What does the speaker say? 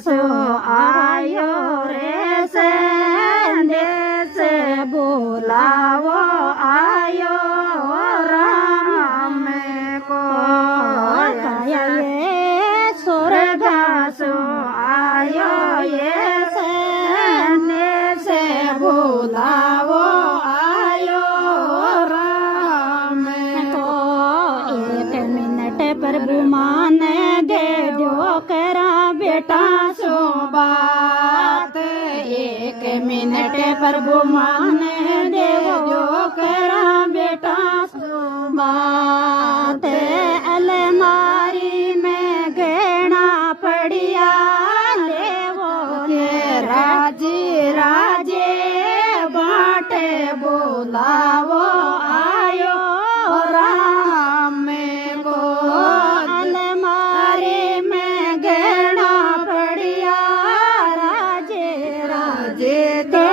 घासो आयो रे संदेश बोलावो आयो राम को ये सुर घासो आयो ये संदेश बोलावो आयो राम को। एक मिनट प्रभु मान दे दो करा बेटा सो बात। एक मिनट प्रभु मान दे दो करा बेटा सो बात। अलमारी में गहना पड़िया लेवो के राजे राजे बाटे बोलावो आयो राम को। अलमारी में गहना पड़िया राजे राजे के